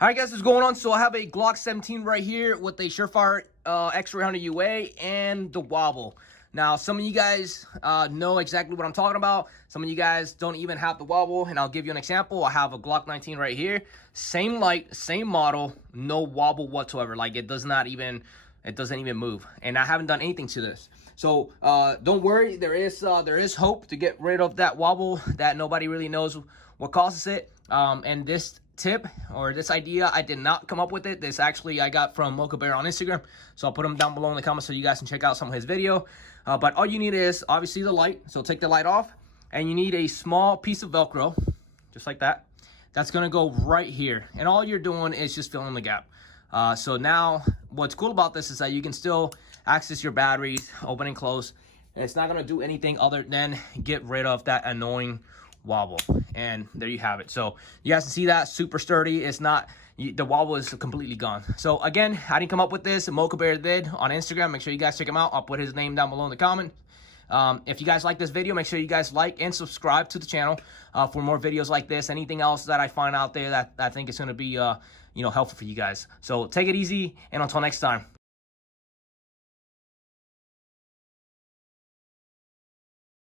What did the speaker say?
Alright guys, what's going on? So I have a Glock 17 right here with a Surefire X300 UA and the wobble. Now, some of you guys know exactly what I'm talking about. Some of you guys don't even have the wobble, and I'll give you an example. I have a Glock 19 right here. Same light, same model, no wobble whatsoever. Like, it doesn't even move. And I haven't done anything to this. So don't worry, there is hope to get rid of that wobble that nobody really knows what causes it. And this tip or this idea, I did not come up with it. This actually I got from Mocha Bear on Instagram, so I'll put him down below in the comments so you guys can check out some of his video. But all you need is obviously the light, so take the light off, and you need a small piece of Velcro, just like that. That's gonna go right here, and all you're doing is just filling the gap. So now what's cool about this is that you can still access your batteries, open and close, and it's not gonna do anything other than get rid of that annoying wobble. And there you have it. So you guys can see that, super sturdy. It's not, the wobble is completely gone. So again, I didn't come up with this. Mocha Bear did on Instagram. Make sure you guys check him out. I'll put his name down below in the comment. If you guys like this video, make sure you guys like and subscribe to the channel for more videos like this. Anything else that I find out there that I think is going to be helpful for you guys. So take it easy, and until next time.